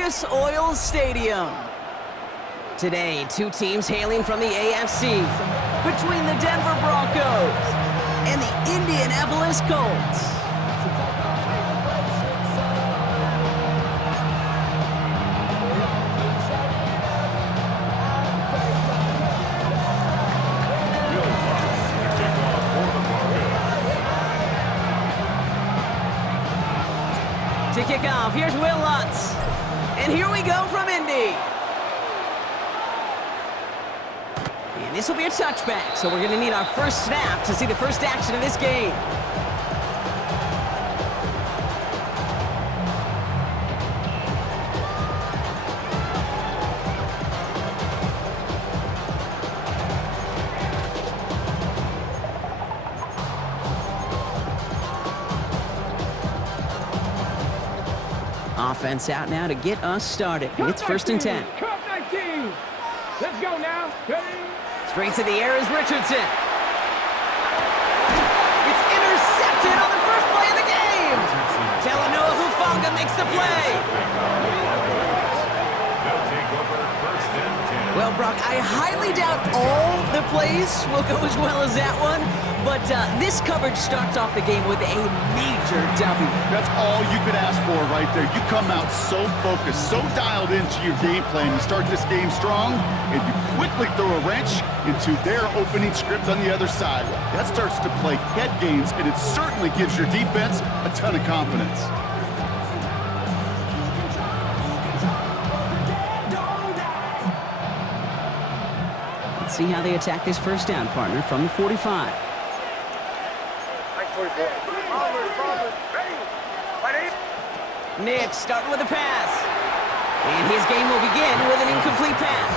Lucas Oil Stadium. Today, two teams hailing from the AFC, between the Denver Broncos and the Indianapolis Colts. To kick off, here's Will Lutz. And here we go from Indy. And this will be a touchback, so we're going to need our first snap to see the first action of this game. Offense out now to get us started. It's 1st and 10. Cup 19. Let's go now. Straight to the air is Richardson. It's intercepted on the first play of the game. Talanoa Hufanga makes the play. Well, Brock, I highly doubt all the plays will go as well as that one, but this coverage starts off the game with a major W. That's all you could ask for right there. You come out so focused, so dialed into your game plan. You start this game strong, and you quickly throw a wrench into their opening script on the other side. That starts to play head games, and it certainly gives your defense a ton of confidence. Let's see how they attack this first down, partner, from the 45. Nick starting with a pass. And his game will begin with an incomplete pass.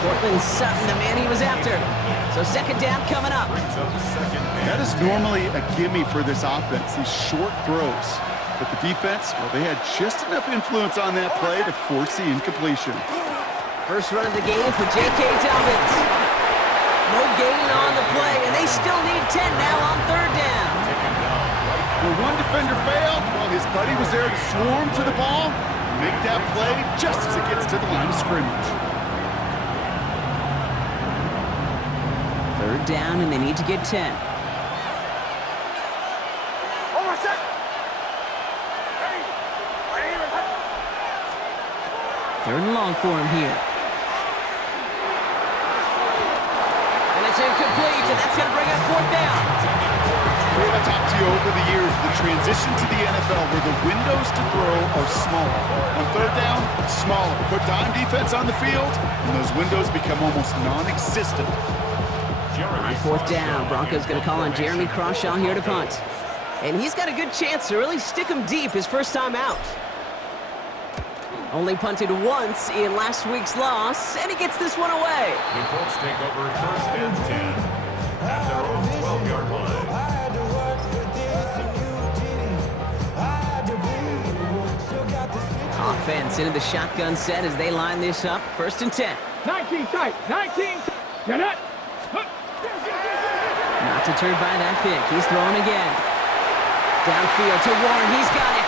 Cortland Sutton, the man he was after. So second down coming up. That is normally a gimme for this offense, these short throws. But the defense, well, they had just enough influence on that play to force the incompletion. First run of the game for J.K. Dobbins. No gain on the play, and they still need 10 now on third down. When one defender failed, well, his buddy was there to swarm to the ball and make that play just as it gets to the line of scrimmage. Third down, and they need to get 10. Third and long for him here. And it's incomplete, and that's going to bring up fourth down. I've talked to you over the years, the transition to the NFL where the windows to throw are smaller. On third down, smaller. Put dime defense on the field, and those windows become almost non-existent. On fourth down, Broncos going to call on Jeremy Crawshaw here to punt. And he's got a good chance to really stick him deep his first time out. Only punted once in last week's loss, and he gets this one away. The Colts take over 1st and 10 at their own 12-yard line. Offense into the shotgun set as they line this up. 1st and 10. 19 tight. 19. You're not. Not deterred by that pick. He's throwing again. Downfield to Warren. He's got it.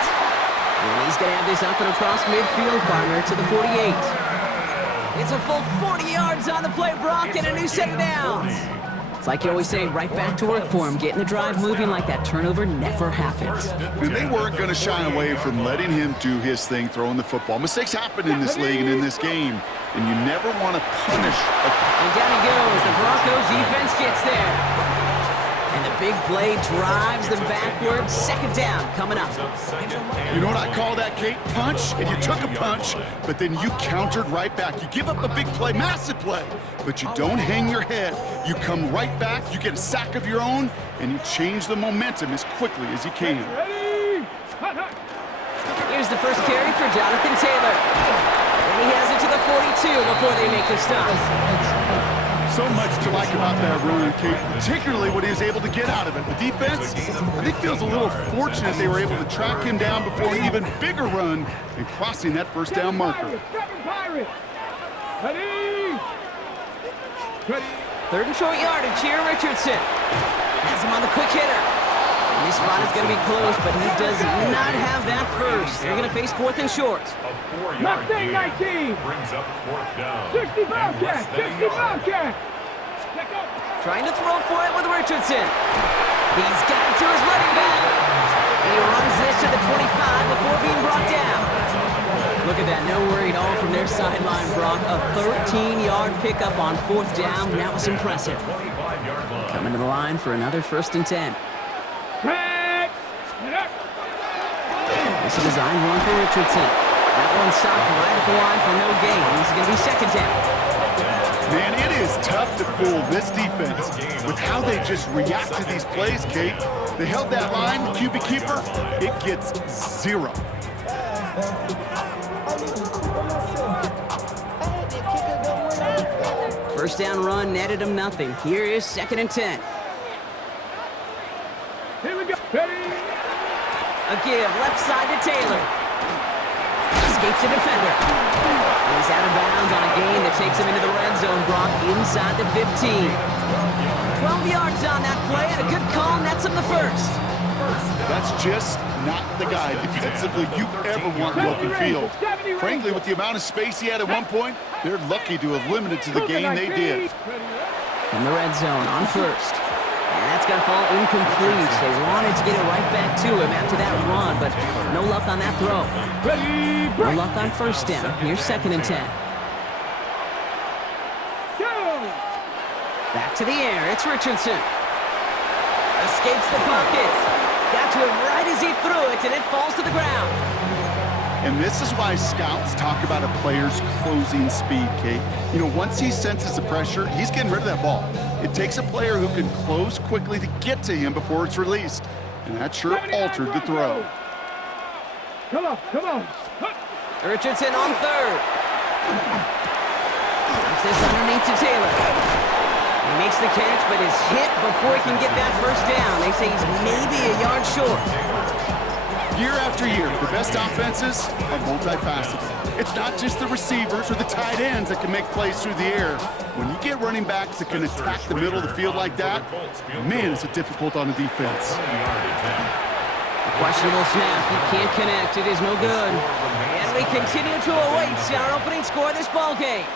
And he's going to have this up and across midfield, partner, to the 48. It's a full 40 yards on the play, Brock, and a new set of downs. It's like you always say, right back to work for him, getting the drive moving like that turnover never happened. And they weren't going to shy away from letting him do his thing, throwing the football. Mistakes happen in this league and in this game, and you never want to punish. And down he goes. The Broncos defense gets there. And the big play drives them backwards. Second down coming up. You know what I call that, Kate? Punch, and you took a punch, but then you countered right back. You give up a big play, massive play, but you don't hang your head. You come right back, you get a sack of your own, and you change the momentum as quickly as you can. Here's the first carry for Jonathan Taylor. And he has it to the 42 before they make the stop. So much to like about that run, Kate, particularly what he was able to get out of it. The defense, I think, feels a little fortunate they were able to track him down before an even bigger run and crossing that first down marker. Third and short yardage here, Richardson. Has him on the quick hitter. And this spot is going to be close, but he does not have that first. They're going to face 4th and short. A 4-yard Mustang gain 19. brings up 4th down. 60 Bobcat, 60 Bobcat. Trying to throw for it with Richardson. He's got it to his running back. And he runs this to the 25 before being brought down. Look at that, no worry at all from their sideline, Brock. A 13-yard pickup on 4th down. That was impressive. Coming to the line for another 1st and 10. This is a designed one for Richardson. That one stopped right at the line for no gain. This is going to be 2nd down. Man, it is tough to fool this defense with how they just react to these plays, Kate. They held that line, QB keeper, it gets 0. First down run netted him nothing. Here is 2nd and 10. Here we go. Ready? A give left side to Taylor. Escapes the defender. He's out of bounds on a gain that takes him into the red zone, Brock, inside the 15. 12 yards on that play, and a good call nets him the 1st. That's just not the guy defensively you ever want in the open field. Frankly, with the amount of space he had at one point, they're lucky to have limited to the game they did. In the red zone on 1st. And that's going to fall incomplete. They wanted to get it right back to him after that run, but no luck on that throw. No luck on 1st down. Here's 2nd and 10. Back to the air. It's Richardson. Escapes the pocket. Got to it right as he threw it, and it falls to the ground. And this is why scouts talk about a player's closing speed, Kate. You know, once he senses the pressure, he's getting rid of that ball. It takes a player who can close quickly to get to him before it's released. And that sure altered the throw. Come on, come on. Richardson on 3rd. Dumps this underneath to Taylor. He makes the catch, but is hit before he can get that 1st down. They say he's maybe a yard short. Year after year, the best offenses are multifaceted. It's not just the receivers or the tight ends that can make plays through the air. When you get running backs that can attack the middle of the field like that, man, it's difficult on the defense. A questionable snap. He can't connect. It is no good. And we continue to await our opening score of this ball game.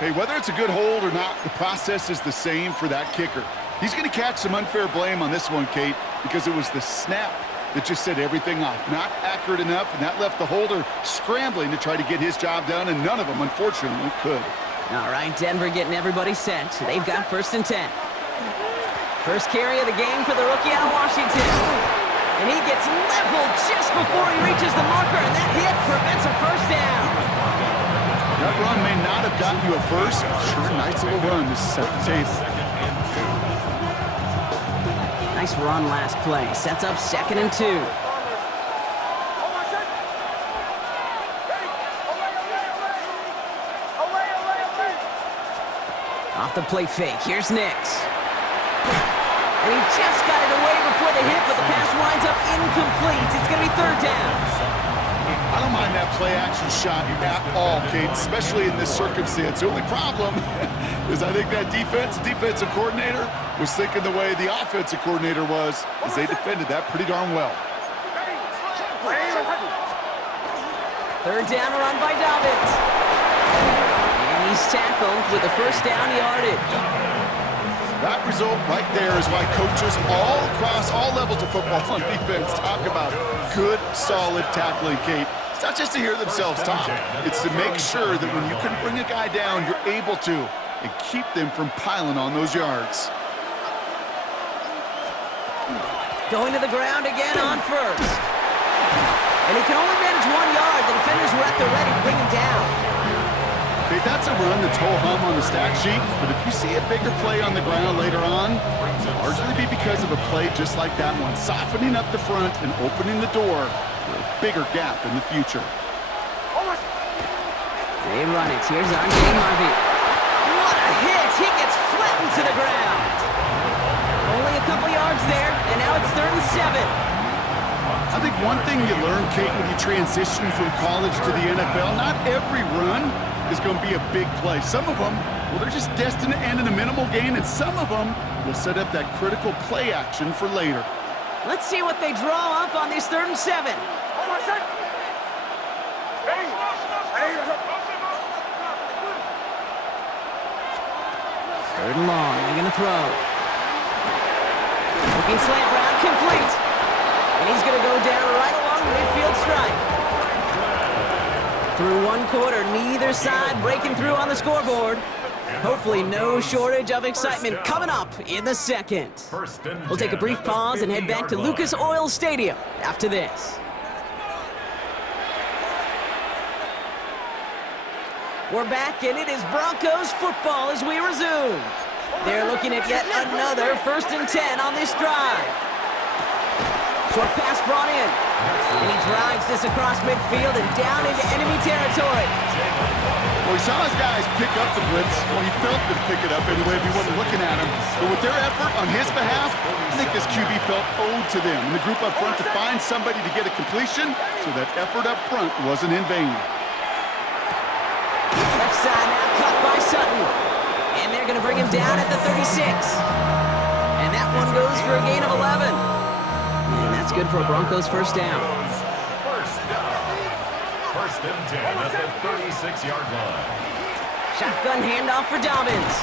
Hey, whether it's a good hold or not, the process is the same for that kicker. He's going to catch some unfair blame on this one, Kate, because it was the snap that just set everything off. Not accurate enough, and that left the holder scrambling to try to get his job done, and none of them, unfortunately, could. All right, Denver getting everybody set. They've got 1st and 10. First carry of the game for the rookie out of Washington. And he gets leveled just before he reaches the marker, and that hit prevents a 1st down. That run may not have gotten you a first, but sure, nice little run to set the table. Nice run last play. Sets up 2nd and 2. Off the play fake. Here's Nix. And he just got it away before the hit, but the pass winds up incomplete. It's going to be 3rd down. I don't mind that play action shot at all, Kate, especially in this circumstance. The only problem is I think that defensive coordinator was thinking the way the offensive coordinator was, as they defended that pretty darn well. 3rd down run by Dobbins. And he's tackled with the 1st down yardage. That result right there is why coaches all across all levels of football on defense talk about good, solid tackling, Kate. It's not just to hear themselves talk. It's to make sure that when you can bring a guy down, you're able to, and keep them from piling on those yards. Going to the ground again on 1st. And he can only manage 1 yard. The defenders were at the ready to bring him down. Okay, that's a run that's ho-hum on the stat sheet, but if you see a bigger play on the ground later on, it'll largely be because of a play just like that one, softening up the front and opening the door for a bigger gap in the future. They run it. Here's Andre Harvey. What a hit! He gets flattened to the ground. Only a couple yards there, and now it's 3rd and 7. I think one thing you learn, Kate, when you transition from college to the NFL, not every run is going to be a big play. Some of them, well, they're just destined to end in a minimal gain, and some of them will set up that critical play action for later. Let's see what they draw up on this 3rd and 7. Third and long, they're gonna throw. Looking slant route, complete. And he's gonna go down right along the midfield stripe. Through 1 quarter, neither side breaking through on the scoreboard. Hopefully no shortage of excitement coming up in the 2nd. We'll take a brief pause and head back to Lucas Oil Stadium after this. We're back, and it is Broncos football as we resume. They're looking at yet another 1st and 10 on this drive. Short pass brought in, and he drives this across midfield and down into enemy territory. Well, he saw his guys pick up the blitz. Well, he felt them pick it up anyway if he wasn't looking at him. But with their effort on his behalf, I think this QB felt owed to them and the group up front to find somebody to get a completion, so that effort up front wasn't in vain. Left side now cut by Sutton. And they're going to bring him down at the 36. And that one goes for a gain of 11. And that's good for a Broncos 1st down. First and 10 at the 36-yard line. Shotgun handoff for Dobbins.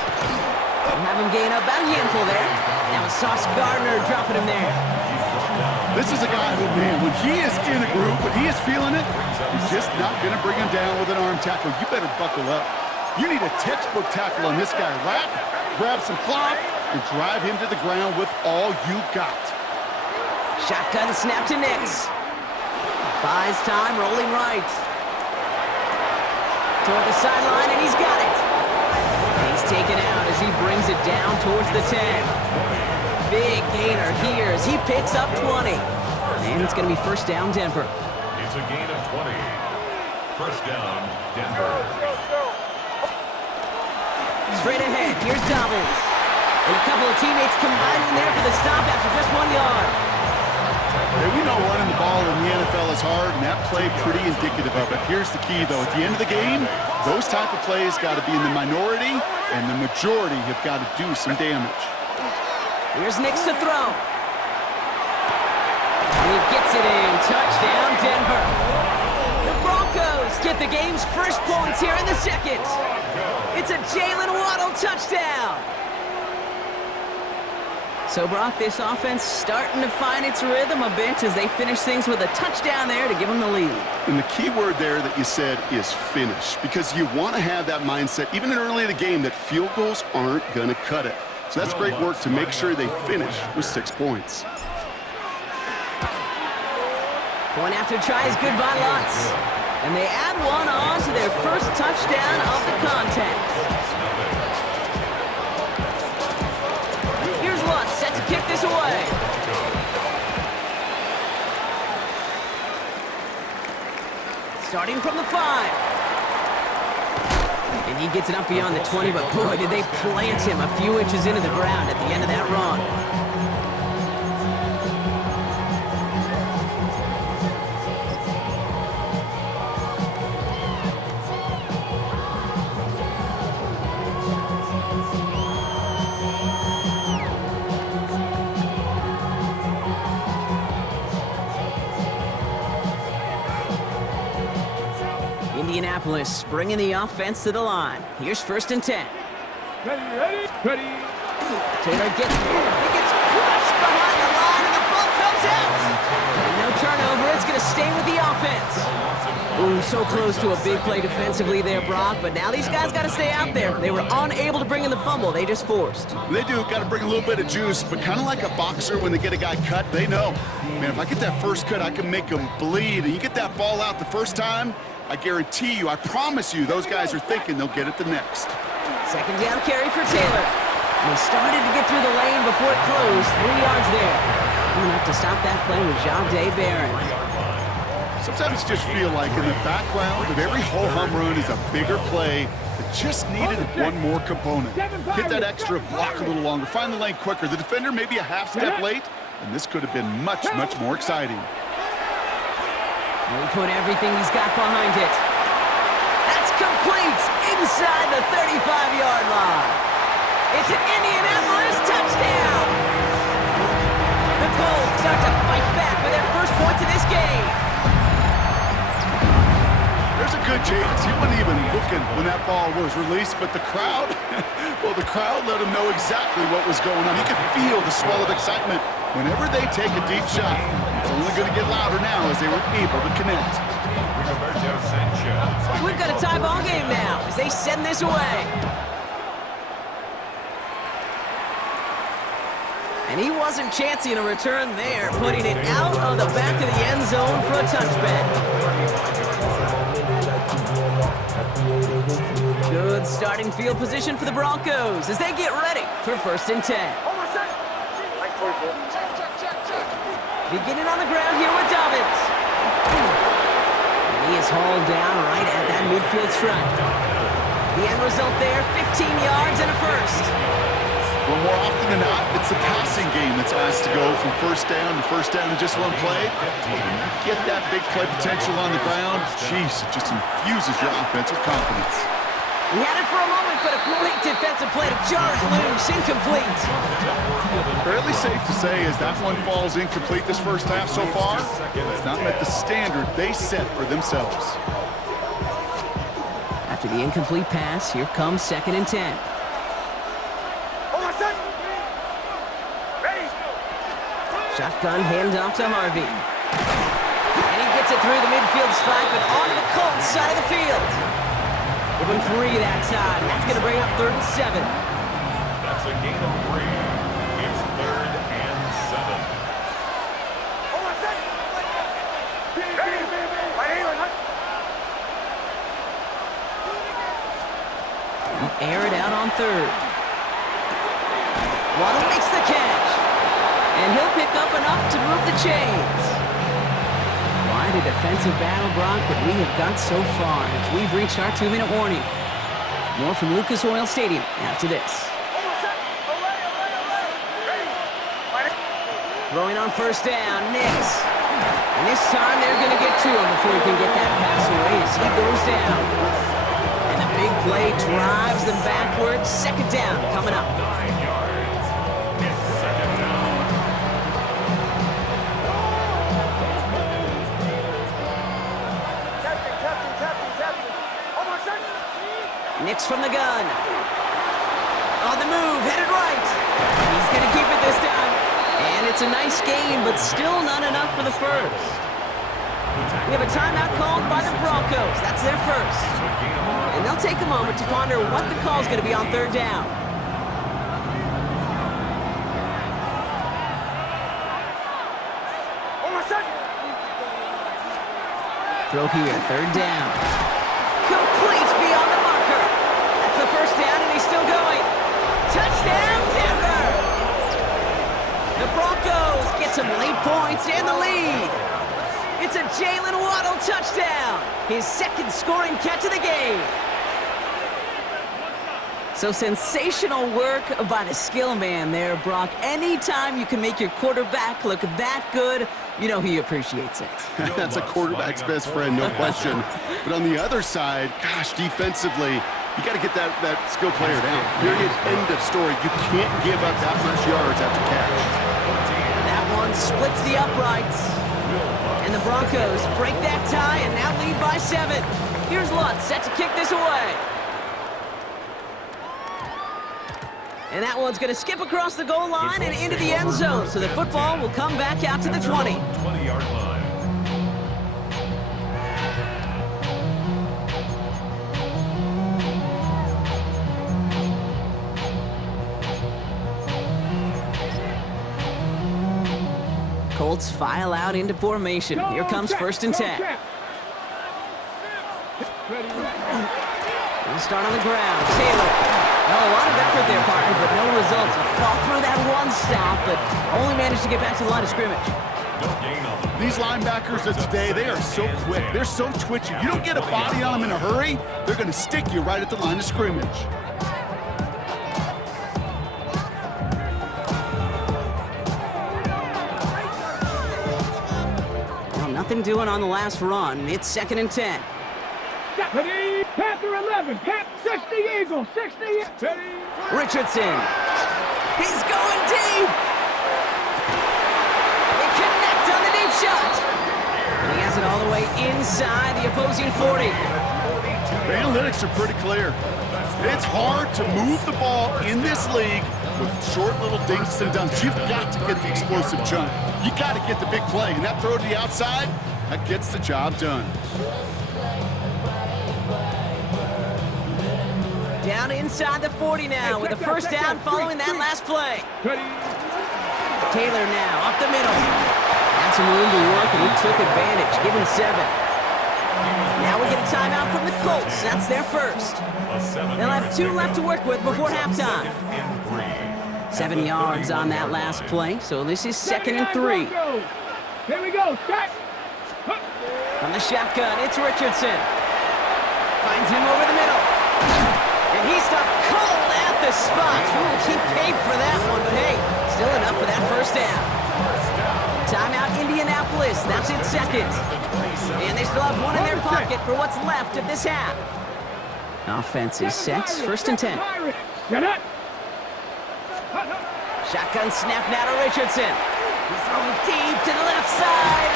We'll have him gain about a handful there. Now it's Sauce Gardner dropping him there. This is a guy who, man, when he is in a group, when he is feeling it, he's just not going to bring him down with an arm tackle. You better buckle up. You need a textbook tackle on this guy. Wrap, grab some cloth, and drive him to the ground with all you got. Shotgun snap to Nix. Buys time, rolling right. Toward the sideline, and he's got it. He's taken out as he brings it down towards the 10. Big gainer here as he picks up 20. And it's going to be 1st down, Denver. It's a gain of 20. 1st down, Denver. Straight ahead, here's Dobbins. And a couple of teammates combining there for the stop after just 1 yard. Hey, we know running the ball in the NFL is hard, and that play pretty indicative of it. Here's the key, though. At the end of the game, those type of plays got to be in the minority, and the majority have got to do some damage. Here's Nix to throw. And he gets it in. Touchdown, Denver. The Broncos get the game's first points here in the 2nd. It's a Jalen Waddle touchdown. So, Brock, this offense starting to find its rhythm a bit as they finish things with a touchdown there to give them the lead. And the key word there that you said is finish, because you want to have that mindset, even in early in the game, that field goals aren't going to cut it. So that's great work to make sure they finish with 6 points. Point after try is good by Lutz. And they add one on to their first touchdown of the contest. Here's Lutz set to kick this away. Starting from the 5. And he gets it up beyond the 20, but boy, did they plant him a few inches into the ground at the end of that run. Indianapolis bringing the offense to the line. Here's 1st and 10. Ready. Taylor gets crushed behind the line, and the ball comes out. And no turnover. It's going to stay with the offense. Ooh, so close to a big play defensively there, Brock. But now these guys got to stay out there. They were unable to bring in the fumble. They just forced. They do. Got to bring a little bit of juice, but kind of like a boxer when they get a guy cut, they know, man, if I get that first cut, I can make him bleed. And you get that ball out the first time, I guarantee you, I promise you, those guys are thinking they'll get it the next. 2nd down carry for Taylor. And he started to get through the lane before it closed. 3 yards there. Enough to stop that play with Jahdae Barron. Sometimes you just feel like in the background of every ho-hum run is a bigger play that just needed one more component. Get that extra block a little longer, find the lane quicker. The defender maybe a half step late, and this could have been much, much more exciting. And he put everything he's got behind it. That's complete inside the 35-yard line. It's an Indianapolis touchdown. The Colts start to fight back with their first points of this game. There's a good chance he wasn't even looking when that ball was released, but the crowd, well, the crowd let him know exactly what was going on. You could feel the swell of excitement. Whenever they take a deep shot, it's only going to get louder now as they were able to connect. We've got a tie ball game now as they send this away. And he wasn't chancing a return there, putting it out of the back of the end zone for a touchback. Good starting field position for the Broncos as they get ready for 1st and 10. Beginning on the ground here with Dobbins. And he is hauled down right at that midfield stripe. The end result there, 15 yards and a first. Well, more often than not, it's the passing game that's asked to go from first down in just one play. Get that big play potential on the ground. Jeez, it just infuses your offense with confidence. He had it for a moment, but a great defensive play to jar it loose. Incomplete. Fairly safe to say as that one falls incomplete this first half so far, it's not met the standard they set for themselves. After the incomplete pass, here comes 2nd and 10. Shotgun handoff to Harvey. And he gets it through the midfield stripe and onto the Colts side of the field. Give him 3 that time. That's going to bring up 3rd and 7. That's a gain of 3. It's 3rd and 7. Air it out on 3rd. Waddle makes the catch. And he'll pick up enough to move the chains. Quite a defensive battle, Brock, that we have got so far as we've reached our 2-minute warning. More from Lucas Oil Stadium after this. Throwing on 1st down, Nix. And this time they're going to get to him before he can get that pass away as he goes down. And the big play drives them backwards. 2nd down coming up. 9 yards. It's 2nd down. Nix from the gun. On the move, headed right. He's going to keep it this time. And it's a nice gain, but still not enough for the first. We have a timeout called by the Broncos. That's their first. And they'll take a moment to ponder what the call is going to be on 3rd down. Throw here, 3rd down. Complete beyond the marker. That's the 1st down, and he's still going. Touchdown, Denver! The Broncos get some late points and the lead. It's a Jalen Waddle touchdown. His 2nd scoring catch of the game. So sensational work by the skill man there, Brock. Anytime you can make your quarterback look that good, you know he appreciates it. That's a quarterback's best friend, no question. But on the other side, gosh, defensively, you got to get that skill player down. Period, end of story. You can't give up that much yards after catch. That one splits the uprights. And the Broncos break that tie and now lead by 7. Here's Lutz set to kick this away. And that one's going to skip across the goal line and into the end zone. So the football will come back out to the 20. 20-yard line. Colts file out into formation. Here comes 1st and 10. They'll start on the ground. Taylor. Well, a lot of effort there, partner, but no results. Fought through that one stop, but only managed to get back to the line of scrimmage. No gain on them. These linebackers of today, they are so quick. They're so twitchy. You don't get a body on them in a hurry, they're going to stick you right at the line of scrimmage. Well, nothing doing on the last run. It's 2nd and 10. Deputy, Panther 11, Cap 60 Eagle, 60 Ready. Richardson. He's going deep. shot. And he has it all the way inside the opposing 40. The analytics are pretty clear. It's hard to move the ball in this league with short little dinks and dunks. You've got to get the explosive jump. You got to get the big play. And that throw to the outside, that gets the job done. Down inside the 40 now with a first down following that last play. Taylor now up the middle. Had some room to work, and he took advantage. Give him 7. Now we get a timeout from the Colts. That's their first. They'll have 2 left to work with before halftime. 7 yards on that last play, so this is 2nd and 3. Here we go. Start. From the shotgun, it's Richardson. Finds him over the middle. And he's stopped cold at the spot. Ooh, he paid for that one, but hey, still enough for that first down. Timeout Indianapolis. That's its 2nd. And they still have 1 in their pocket for what's left of this half. Offense is set. 1st and 10. Shotgun snap now to Richardson. He's throwing deep to the left side.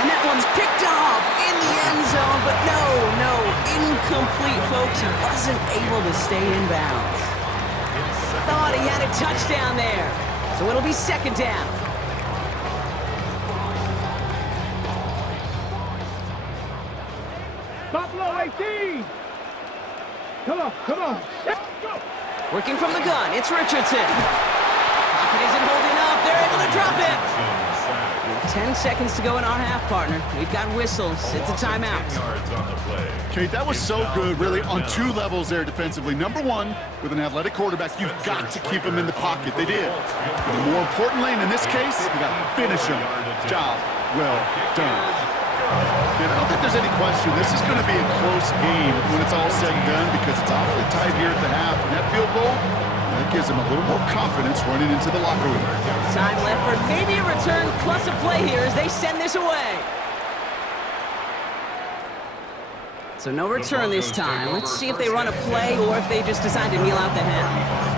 And that one's picked off in the end zone. But no, incomplete, folks. He wasn't able to stay in bounds. Thought he had a touchdown there. So it'll be 2nd down. Buffalo 18. Come on. Working from the gun, it's Richardson. Pocket isn't holding up. They're able to drop it. With 10 seconds to go in our half, partner. We've got whistles. It's a timeout. Okay, that was so good, really, on 2 levels there defensively. Number 1, with an athletic quarterback, you've got to keep him in the pocket. They did. But more importantly, and in this case, you got to finish him. Job well done. I don't think there's any question. This is going to be a close game when it's all said and done because it's awfully tight here at the half. And that field goal, that gives them a little more confidence running into the locker room. Time left for maybe a return plus a play here as they send this away. So no return this time. Let's see if they run a play or if they just decide to kneel out the half.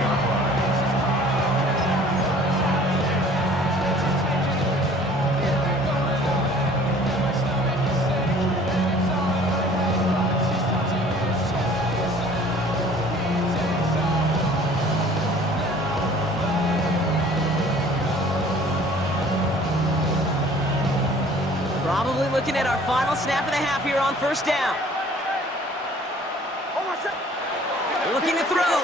Probably looking at our final snap of the half here on 1st down. Looking to throw.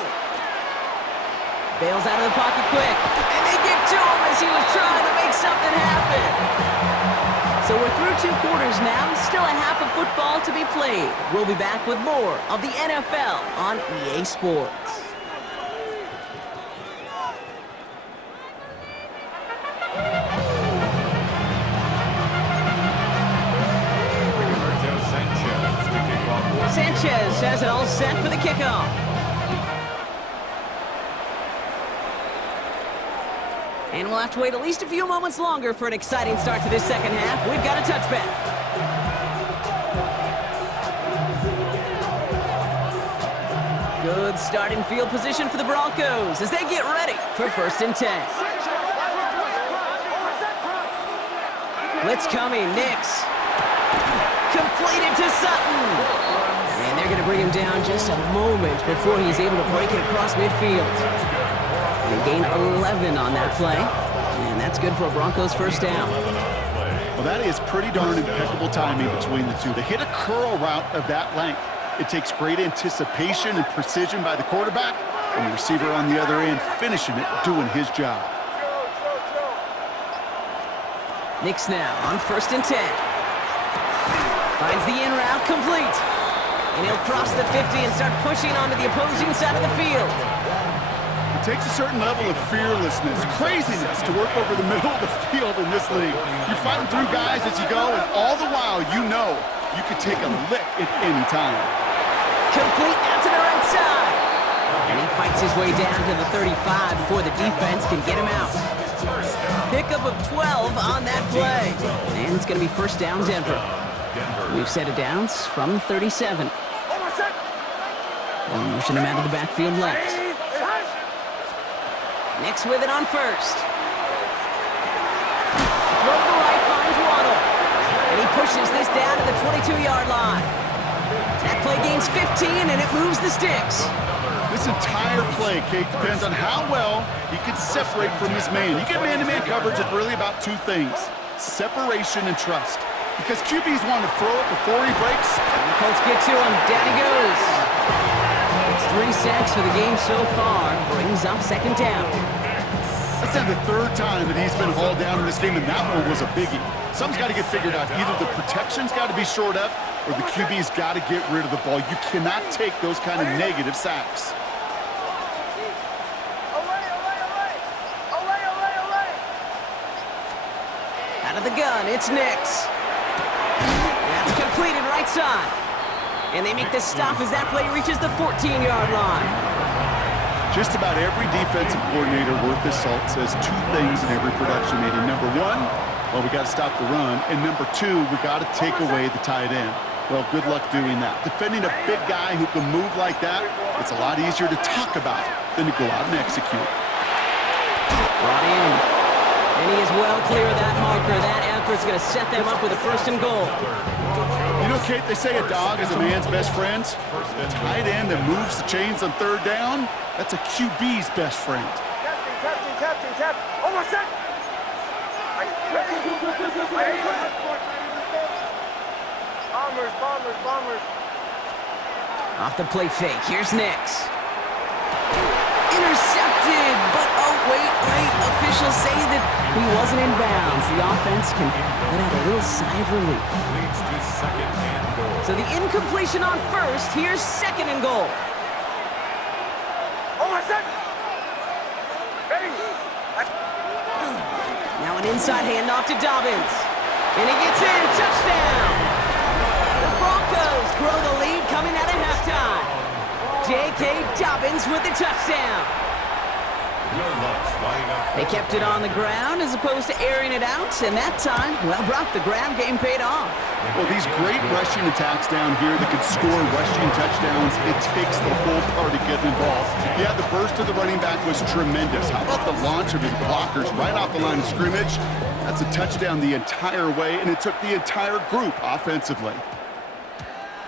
Bails out of the pocket quick. And they get to him as he was trying to make something happen. So we're through 2 quarters now. Still a half of football to be played. We'll be back with more of the NFL on EA Sports. Sanchez has it all set for the kickoff. And we'll have to wait at least a few moments longer for an exciting start to this 2nd half. We've got a touchback. Good starting field position for the Broncos as they get ready for 1st and 10. Blitz coming, Nix. Completed to Sutton. And they're going to bring him down just a moment before he's able to break it across midfield. They gain 11 on that play, and that's good for a Broncos 1st down. Well, that is pretty darn impeccable timing between the 2. They hit a curl route of that length. It takes great anticipation and precision by the quarterback, and the receiver on the other end finishing it, doing his job. Nix now on 1st and 10. Finds the in route complete. And he'll cross the 50 and start pushing onto the opposing side of the field. It takes a certain level of fearlessness, craziness to work over the middle of the field in this league. You're fighting through guys as you go, and all the while you know you could take a lick at any time. Complete out to the right side. And he fights his way down to the 35 before the defense can get him out. Pickup of 12 on that play. And it's going to be 1st down Denver. We've set it downs from 37. They'll motion him out of the backfield left. Nix with it on 1st. Throw to the right finds Waddle. pushes this down to the 22-yard line. That play gains 15, and it moves the sticks. This entire play, Kate, depends on how well he can separate from his man. You get man-to-man coverage, it's really about two things: separation and trust. Because QBs want to throw it before he breaks. And the Colts get to him. Down he goes. It's 3 sacks for the game so far. Brings up second down. That's now the third time that he's been hauled down in this game, and that one was a biggie. Something's got to get figured out. Either the protection's got to be shored up, or the QB's got to get rid of the ball. You cannot take those kind of negative sacks. Out of the gun, it's Nix. That's completed right side. And they make the stop as that play reaches the 14-yard line. Just about every defensive coordinator worth his salt says two things in every production meeting. Number one, well, we got to stop the run. And number two, we got to take away the tight end. Well, good luck doing that. Defending a big guy who can move like that, it's a lot easier to talk about than to go out and execute. Brought in. And he is well clear of that marker. That effort's going to set them up with a 1st and goal. You know, Kate, they say a dog is a man's best friend. A tight end that moves the chains on 3rd down, that's a QB's best friend. Captain. Almost set. Bombers. Off the play fake. Here's Nix. Intercepted, but oh, wait. Officials say that he wasn't in bounds. The offense can let out a little sigh of relief. Leads to 2nd and goal. So the incompletion on 1st. Here's 2nd and goal. Now an inside handoff to Dobbins. And he gets in. Touchdown! The Broncos grow the lead coming out of halftime. J.K. Dobbins with the touchdown. They kept it on the ground as opposed to airing it out, and that time, well, Brock, the ground game paid off. Well, these great rushing attacks down here that can score rushing touchdowns, it takes the whole party getting involved. Yeah, the burst of the running back was tremendous. How about the launch of his blockers right off the line of scrimmage? That's a touchdown the entire way, and it took the entire group offensively.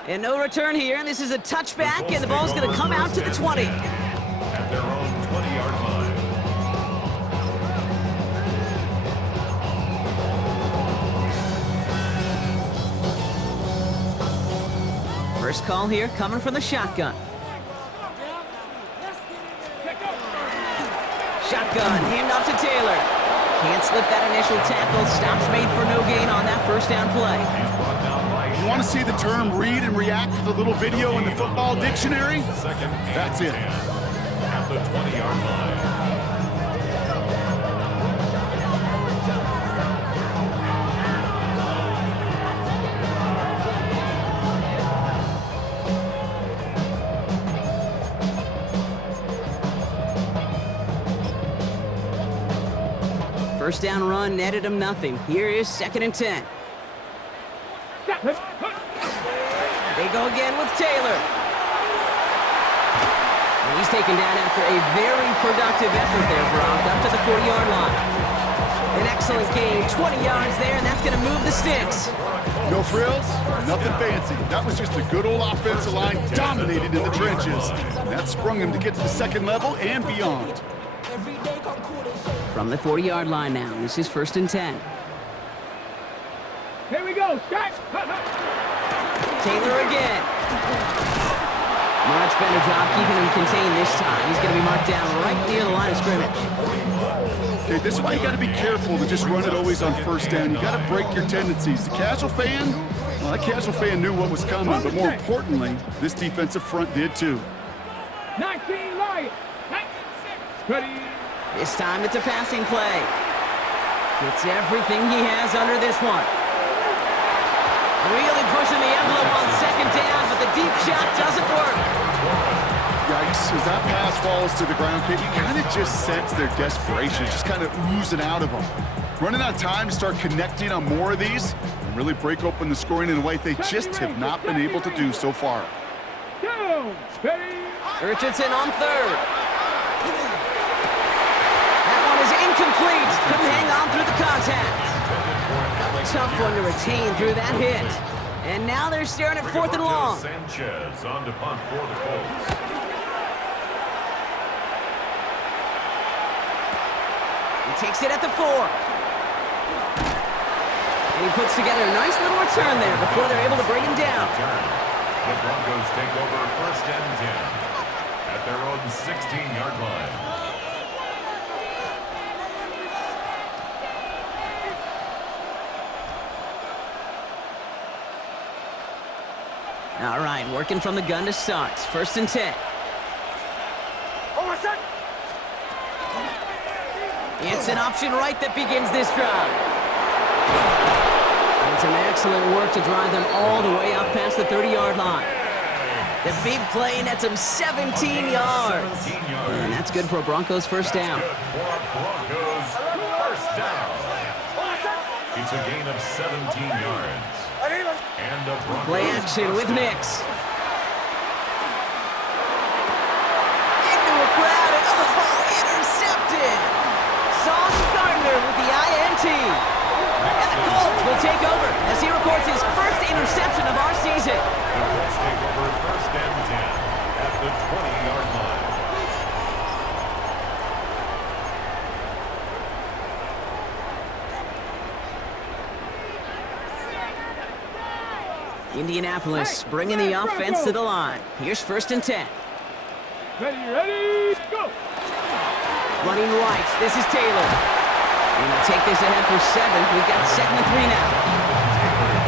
And no return here, and this is a touchback, and the ball's going to come out to the 20. At their own 20-yard line. First call here coming from the shotgun. Shotgun, handoff to Taylor. Can't slip that initial tackle. Stops made for no gain on that 1st down play. You want to see the term read and react with a little video in the football dictionary? That's it. At the 20-yard line. First down run netted him nothing. Here is 2nd and 10. They go again with Taylor. And he's taken down after a very productive effort there, Brock, up to the 40-yard line. An excellent gain, 20 yards there, and that's going to move the sticks. No frills, nothing fancy. That was just a good old offensive line dominated in the trenches. And that sprung him to get to the 2nd level and beyond. From the 40-yard line now, this is 1st and 10. Here we go, start. Taylor again. Much better job keeping him contained this time. He's going to be marked down right near the line of scrimmage. Okay, this is why you got to be careful to just run it always on 1st down. You got to break your tendencies. The casual fan, well, that casual fan knew what was coming, but more importantly, this defensive front did too. 19 Lions. Ready. This time it's a passing play. Gets everything he has under this one. Really pushing the envelope on 2nd down, but the deep shot doesn't work. Yikes, as that pass falls to the ground, you kind of just sense their desperation, just kind of oozing out of them. Running out of time to start connecting on more of these and really break open the scoring in a way they just have not been able to do so far. Richardson on 3rd. That one is incomplete. Couldn't hang on through the contact. tough one to retain through that hit. And now they're staring at 4th and long. Sanchez on to punt for the Colts. He takes it at the 4. And he puts together a nice little return there before they're able to bring him down. The Broncos take over 1st and 10 at their own 16-yard line. All right, working from the gun to start. 1st and 10. It's an option right that begins this drive. It's an excellent work to drive them all the way up past the 30-yard line. The big play nets them 17 yards. And that's good for a Broncos 1st down. Broncos 1st down. It's a gain of 17 yards. And the Broncos Play action with Nix. Into a crowd and intercepted. Sauce Gardner with the INT. And the Colts will take over as he records his 1st interception of our season. The Colts take over 1st and 10 at the 20-yard line. Indianapolis bringing the offense to the line. Here's 1st and 10. Ready, go! Running right, this is Taylor. And they'll take this ahead for 7. We've got 2nd and 3 now.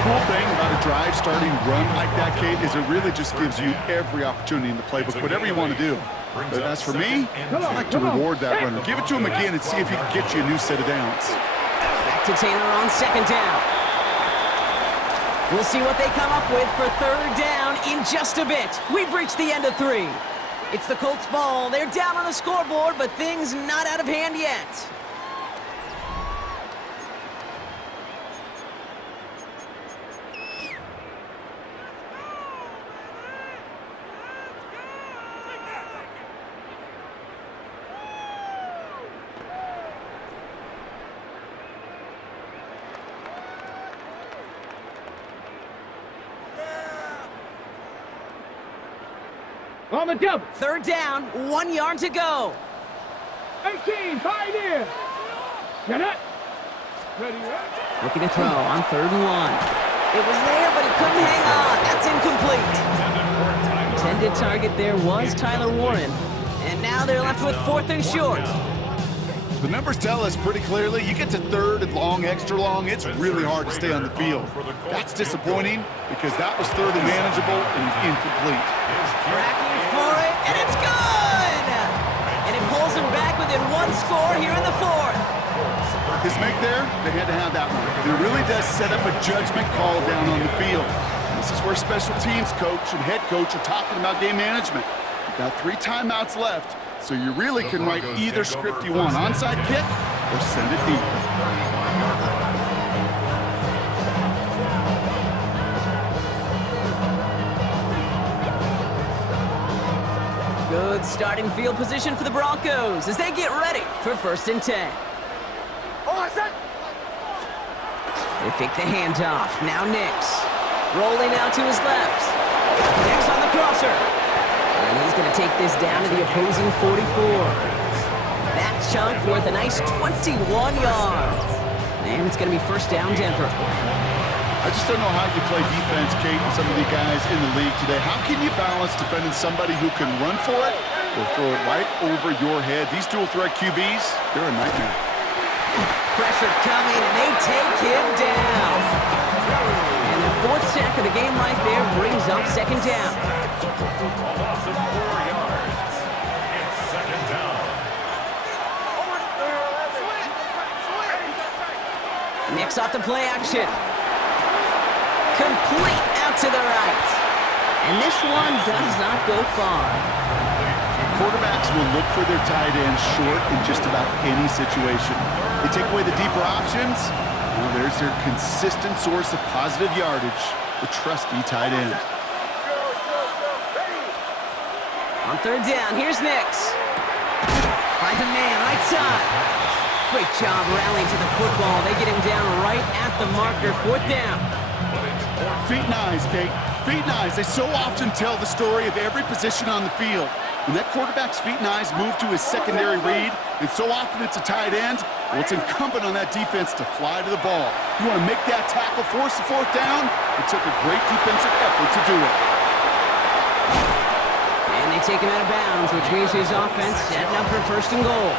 Cool thing about a drive starting run like that, Kate, is it really just gives you every opportunity in the playbook, whatever you want to do. But as for me, I like to reward that runner. Give it to him again and see if he can get you a new set of downs. Back to Taylor on 2nd down. We'll see what they come up with for 3rd down in just a bit. We've reached the end of 3. It's the Colts ball. They're down on the scoreboard, but things not out of hand yet. On the double. 3rd down, 1 yard to go. 18, pioneer. Get it. Ready, Looking to throw on 3rd and 1. It was there, but he couldn't hang on. That's incomplete. Intended target there was Tyler Warren. And now they're left with 4th and short. The numbers tell us pretty clearly, you get to 3rd and long, extra long, it's really hard to stay on the field. That's disappointing because that was 3rd and manageable and incomplete. Tracking for it, and it's good! And it pulls him back within 1 score here in the 4th. His make there, they had to have that one. It really does set up a judgment call down on the field. This is where special teams coach and head coach are talking about game management. You've got 3 timeouts left, so you really can write either script you want, onside kick or send it deep. Good starting field position for the Broncos as they get ready for 1st and 10. They fake the handoff. Now Nix. Rolling out to his left. Nix on the crosser. And he's going to take this down to the opposing 44. That chunk worth a nice 21 yards. And it's going to be 1st down Denver. I just don't know how you play defense, Kate, and some of the guys in the league today. How can you balance defending somebody who can run for it or throw it right over your head? These dual threat QBs, they're a nightmare. Pressure coming, and they take him down. And the 4th sack of the game right there brings up 2nd down. A loss of 4 yards. It's 2nd down. Nix off the play action. Complete out to the right. And this one does not go far. Quarterbacks will look for their tight end short in just about any situation. They take away the deeper options. Well, there's their consistent source of positive yardage, the trusty tight end. On 3rd down, here's Nix. Finds a man right side. Great job rallying to the football. They get him down right at the marker. 4th down. Feet and eyes, Kate. Feet and eyes. They so often tell the story of every position on the field. When that quarterback's feet and eyes move to his secondary read, and so often it's a tight end, well, it's incumbent on that defense to fly to the ball. You want to make that tackle, force the 4th down. It took a great defensive effort to do it. And they take him out of bounds, which means his offense setting up for 1st and goal.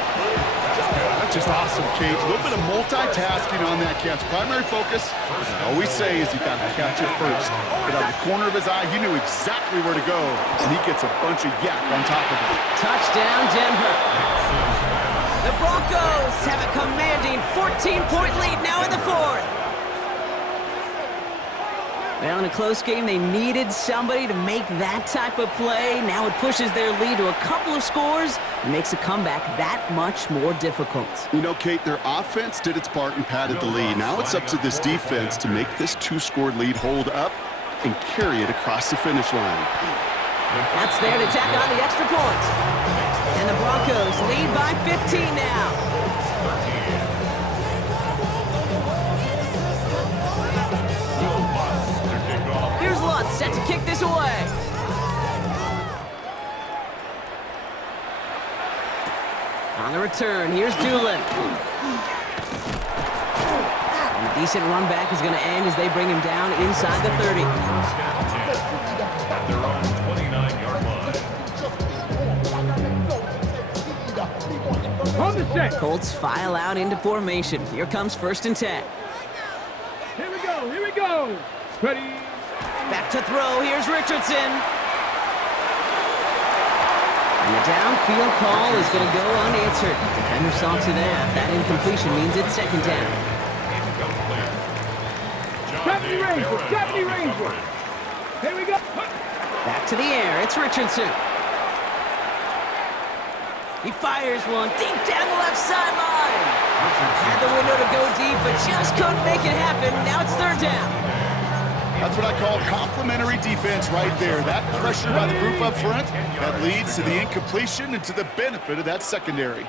That's just awesome, Kate. A little bit of multitasking on that catch. Primary focus, as I always say, is you got to catch it first. But out of the corner of his eye, he knew exactly where to go, and he gets a bunch of yak on top of it. Touchdown, Denver. The Broncos have a commanding 14-point lead now in the 4th. Well, in a close game, they needed somebody to make that type of play. Now it pushes their lead to a couple of scores and makes a comeback that much more difficult. You know, Kate, their offense did its part and padded the lead. Now it's up to this defense to make this 2-score lead hold up and carry it across the finish line. That's there to tack on the extra point. And the Broncos lead by 15 now. Here's Lutz set to kick this away. On the return, here's Doolin. And a decent run back is going to end as they bring him down inside the 30. At their own 29-yard line. On the set. Colts file out into formation. Here comes 1st and 10. Here we go. Here we go. Ready. Back to throw. Here's Richardson. And the downfield call is going to go unanswered. Defender saw to that. That incompletion means it's 2nd down. Deputy Ranger. Deputy Ranger. Here we go. Back to the air. It's Richardson. He fires one deep down the left sideline. Had the window to go deep, but just couldn't make it happen. Now it's 3rd down. That's what I call complimentary defense right there. That pressure by the group up front, that leads to the incompletion and to the benefit of that secondary.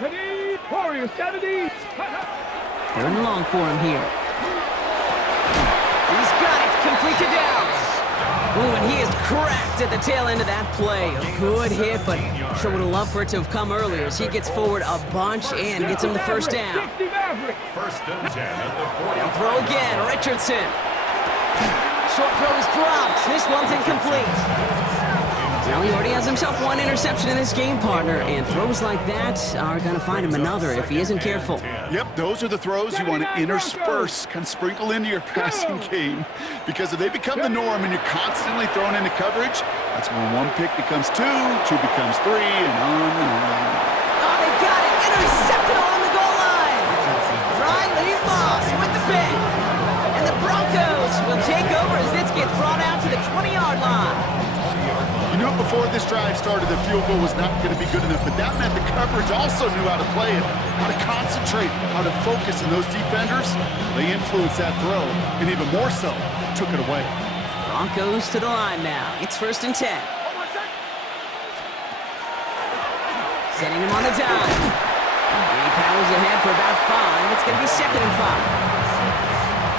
Ready. Warriors. 70. 3rd and long for him here. He's got it. Complete to Downs. Ooh, and he is cracked at the tail end of that play. A good hit, but sure would have loved for it to have come earlier as he gets forward a bunch and gets him the 1st down. 1st and 10 at the 40. They'll throw again. Richardson. Short throw is dropped. This one's incomplete. Well, he already has himself one interception in this game, partner, and throws like that are going to find him another if he isn't careful. Yep, those are the throws you want to intersperse, kind of sprinkle into your passing game. Because if they become the norm and you're constantly thrown into coverage, that's when 1 pick becomes 2, 2 becomes 3, and on and on. Oh, they got it! Intercepted along the goal line! Riley Moss with the pick! And the Broncos will take over as this gets brought out to the 20-yard line. You knew before this drive started the field goal was not going to be good enough, but that meant the coverage also knew how to play it, how to concentrate, how to focus, and those defenders, they influenced that throw, and even more so, took it away. Broncos to the line now. It's 1st and 10. Setting him on the dime. And he powers ahead for about 5. It's going to be 2nd and 5.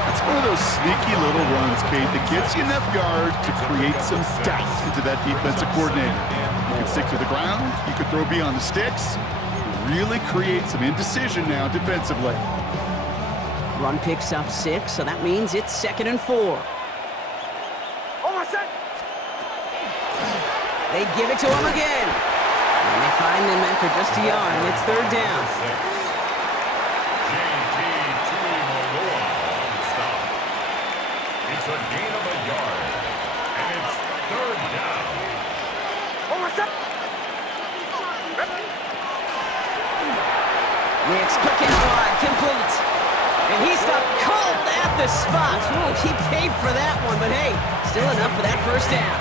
That's one of those sneaky little runs, Kate, that gets you enough yard to create some doubt into that defensive coordinator. You can stick to the ground, you can throw beyond the sticks, really create some indecision now defensively. Run picks up 6, so that means it's 2nd and 4. They give it to him again. And they find them after just a yard, and it's 3rd down. It's a gain of a yard, and it's 3rd down. Next, quick and wide, complete. And he stopped cold at the spot. Ooh, he paid for that one, but hey, still enough for that 1st down.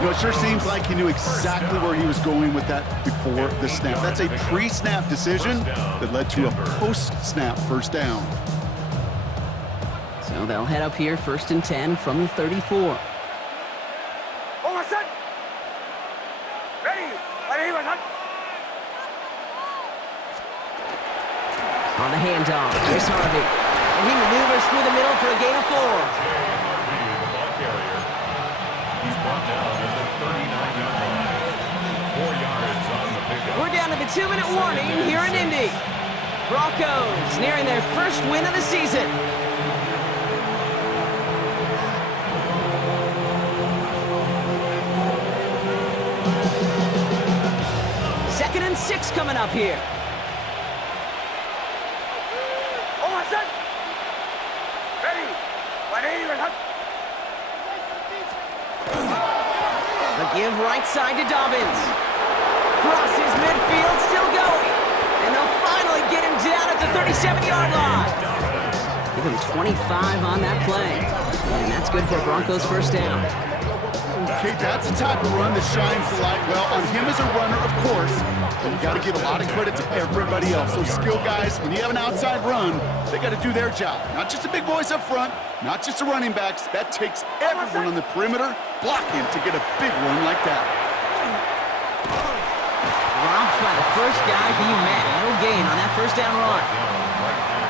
You know, it sure seems like he knew exactly where he was going with that before the snap. That's a pre-snap decision that led to a post-snap 1st down. So they'll head up here 1st and 10 from the 34. On the handoff, here's Harvey. And he maneuvers through the middle for a gain of 4. The ball carrier. He's brought down at the 39-yard line. 4 yards on the pickup. We're down to the 2-minute warning here in Indy. Broncos nearing their first win of the season. Second and 6 coming up here. A give right side to Dobbins. Crosses midfield, still going. And they'll finally get him down at the 37-yard line. Give him 25 on that play. And that's good for a Broncos first down. Okay, that's the type of run that shines the light well on him as a runner, of course, but you got to give a lot of credit to everybody else. Those skill guys, when you have an outside run, they got to do their job. Not just the big boys up front, not just the running backs. That takes everyone on the perimeter blocking to get a big run like that. Dropped by the first guy he met. No gain on that first down run.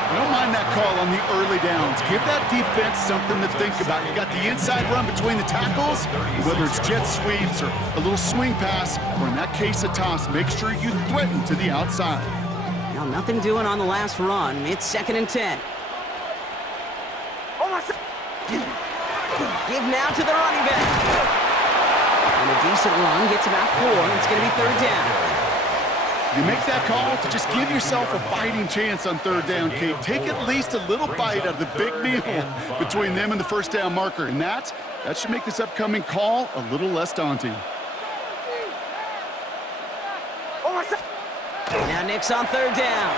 I don't mind that call on the early downs. Give that defense something to think about. You got the inside run between the tackles, whether it's jet sweeps or a little swing pass, or in that case a toss, make sure you threaten to the outside. Now nothing doing on the last run. It's 2nd and 10. Give now to the running back. And a decent run gets about 4. It's going to be 3rd down. You make that call to just give yourself a fighting chance on 3rd down, Kate. Take at least a little bite out of the big meal between them and the first down marker. And that should make this upcoming call a little less daunting. Now Nick's on 3rd down.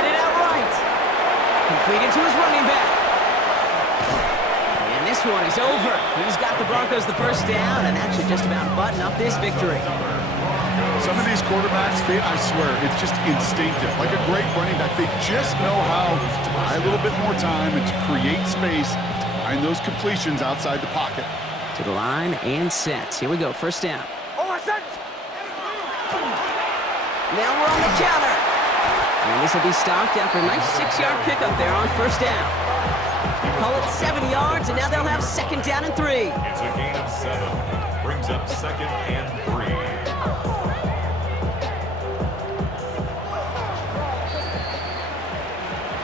Headed out right. Completed to his running back. And this one is over. He's got the Broncos the first down, and that should just about button up this victory. Some of these quarterbacks, Kate, I swear, it's just instinctive. Like a great running back, they just know how to buy a little bit more time and to create space, to find those completions outside the pocket. To the line and set. Here we go, first down. Now we're on the counter. And this will be stopped after a nice 6-yard pickup there on first down. Call it 7 yards, and now they'll have 2nd down and 3. It's a gain of 7. Brings up 2nd and 3.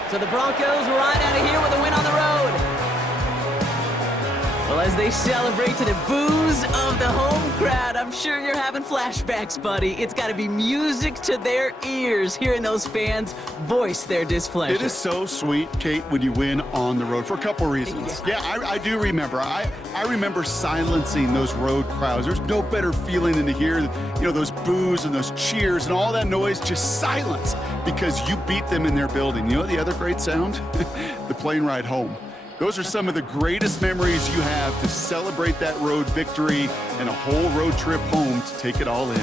So the Broncos ride out of here with a win on the road. Well, as they celebrate to the boos of the home crowd, I'm sure you're having flashbacks, buddy. It's got to be music to their ears hearing those fans voice their displeasure. It is so sweet, Kate, when you win on the road for a couple reasons. Yeah, I do remember. I remember silencing those road crowds. There's no better feeling than to hear, those boos and those cheers and all that noise just silenced because you beat them in their building. You know the other great sound? The plane ride home. Those are some of the greatest memories you have to celebrate that road victory and a whole road trip home to take it all in.